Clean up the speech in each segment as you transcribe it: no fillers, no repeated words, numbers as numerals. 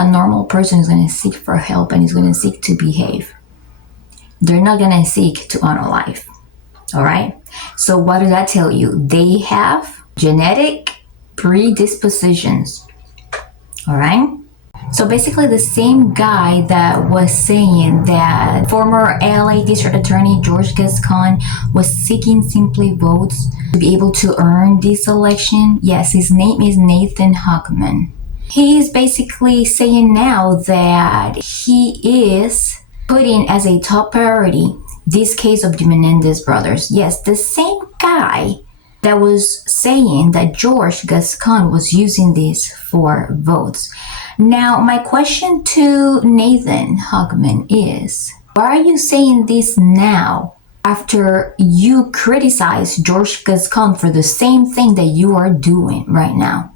A normal person is going to seek for help and is going to seek to behave. They're not going to seek to unalive. All right? So what does that tell you? They have genetic predispositions. All right? So basically the same guy that was saying that former LA District Attorney George Gascon was seeking simply votes to be able to earn this election. Yes, his name is Nathan Hochman. He's basically saying now that he is putting as a top priority this case of the Menendez Brothers. Yes, the same guy that was saying that George Gascon was using this for votes. Now, my question to Nathan Hochman is, why are you saying this now after you criticize George Gascon for the same thing that you are doing right now?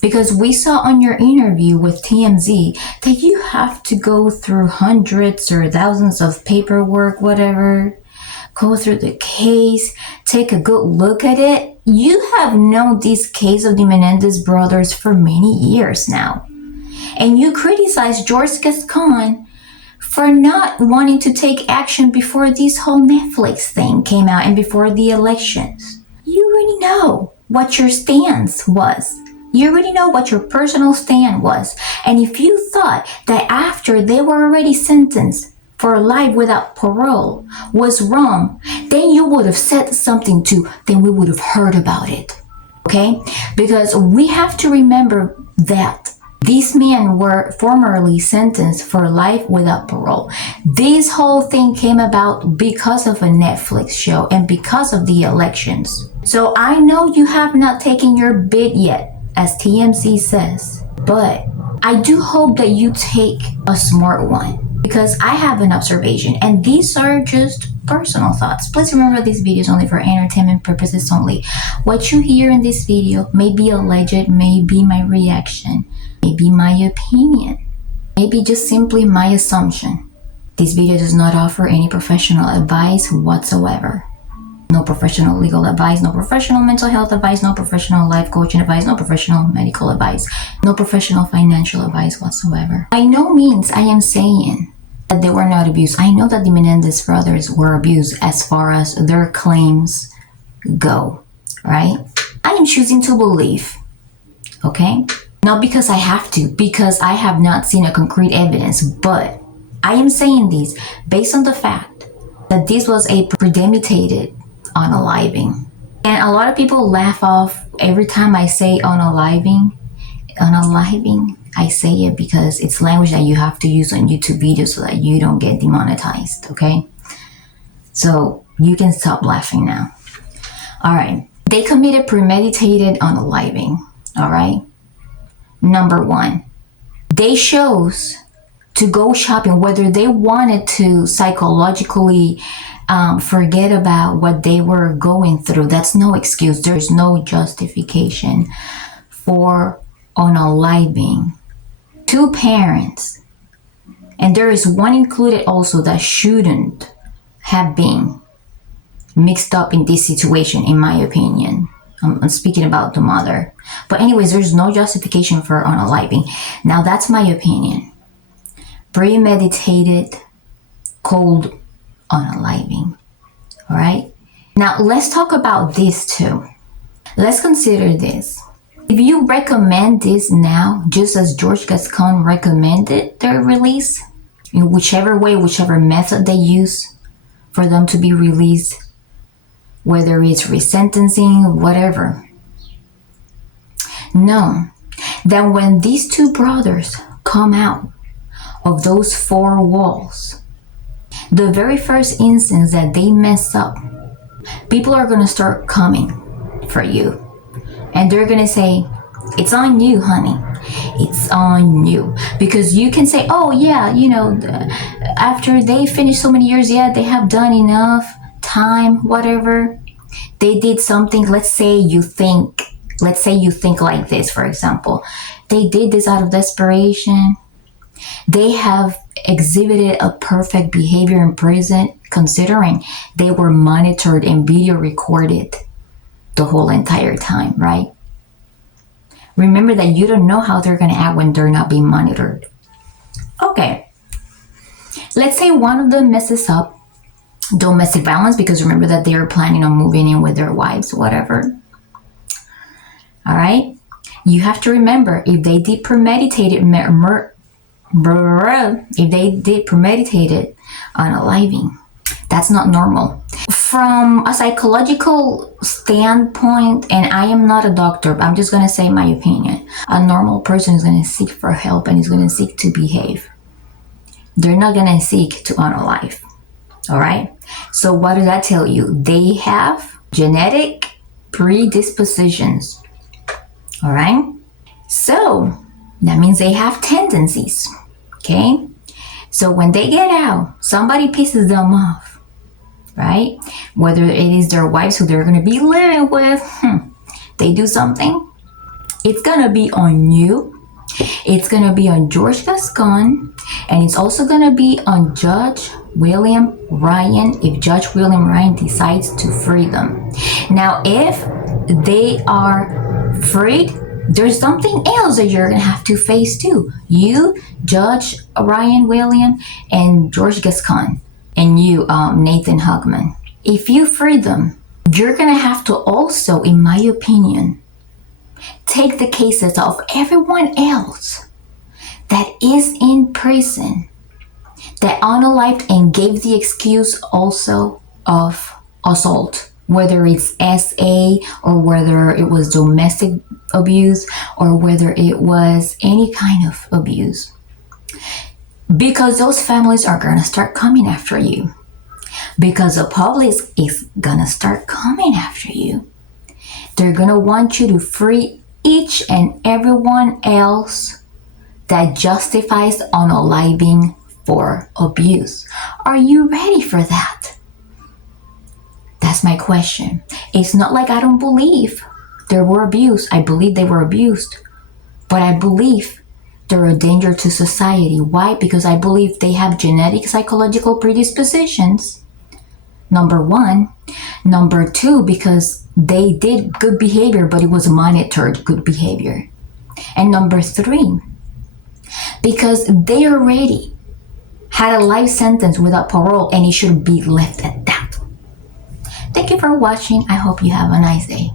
Because we saw on your interview with TMZ that you have to go through hundreds or thousands of paperwork, whatever, go through the case, take a good look at it. You have known this case of the Menendez Brothers for many years now. And you criticize George Gascon for not wanting to take action before this whole Netflix thing came out and before the elections. You already know what your stance was. You already know what your personal stand was. And if you thought that after they were already sentenced for life without parole was wrong, then you would have said something too, then we would have heard about it. Okay? Because we have to remember that these men were formerly sentenced for life without parole. This whole thing came about because of a Netflix show and because of the elections. So I know you have not taken your bid yet, as TMZ says, but I do hope that you take a smart one, because I have an observation and these are just personal thoughts. Please remember this video is only for entertainment purposes only. What you hear in this video may be alleged, may be my reaction, may be my opinion, maybe just simply my assumption. This video does not offer any professional advice whatsoever. No professional legal advice, no professional mental health advice, no professional life coaching advice, no professional medical advice, no professional financial advice whatsoever. By no means I am saying that they were not abused. I know that the Menendez brothers were abused as far as their claims go, right? I am choosing to believe, okay? Not because I have to, because I have not seen a concrete evidence, but I am saying this based on the fact that this was a premeditated unaliving. And a lot of people laugh off every time I say unaliving. I say it because it's language that you have to use on YouTube videos so that you don't get demonetized, okay? So you can stop laughing now. All right. They committed premeditated unaliving, all right? Number one, they chose to go shopping, whether they wanted to psychologically forget about what they were going through. That's no excuse. There's no justification for unaliving two parents. And there is one included also that shouldn't have been mixed up in this situation, in my opinion. I'm speaking about the mother. But anyways, there's no justification for unaliving. Now, that's my opinion. Premeditated, cold unaliving. All right? Now, let's talk about this too. Let's consider this. If you recommend this now, just as George Gascon recommended their release, in whichever way, whichever method they use for them to be released, whether it's resentencing, whatever, know that when these two brothers come out of those four walls, the very first instance that they mess up, people are going to start coming for you. And they're going to say, it's on you, honey. It's on you. Because you can say, oh, yeah, you know, after they finish so many years, yeah, they have done enough time, whatever. They did something. Let's say you think like this, for example. They did this out of desperation. They have exhibited a perfect behavior in prison, considering they were monitored and video recorded the whole entire time, right? Remember that you don't know how they're going to act when they're not being monitored. Okay. Let's say one of them messes up domestic violence, because remember that they're planning on moving in with their wives, whatever. All right. You have to remember, if they did premeditated unaliving, that's not normal. From a psychological standpoint, and I am not a doctor, but I'm just going to say my opinion, a normal person is going to seek for help and is going to seek to behave. They're not going to seek to unalive. All right. So what does that tell you? They have genetic predispositions. All right. So that means they have tendencies. Okay. So when they get out, somebody pisses them off, right? Whether it is their wives who they're going to be living with, they do something, it's going to be on you. It's going to be on George Gascon, and it's also going to be on Judge William Ryan if Judge William Ryan decides to free them. Now, if they are freed, there's something else that you're going to have to face too. You, Judge Ryan William, and George Gascon, and you, Nathan Hochman. If you free them, you're going to have to also, in my opinion, take the cases of everyone else that is in prison that unalived and gave the excuse also of assault, whether it's SA or whether it was domestic abuse or whether it was any kind of abuse. Because those families are going to start coming after you. Because the public is going to start coming after you. They're going to want you to free each and everyone else that justifies unaliving for abuse. Are you ready for that? That's my question. It's not like I don't believe there were abuse. I believe they were abused. But I believe they're a danger to society. Why? Because I believe they have genetic psychological predispositions. Number one. Number two, because they did good behavior, but it was monitored good behavior. And number three, because they already had a life sentence without parole, and it should be left at that. Thank you for watching. I hope you have a nice day.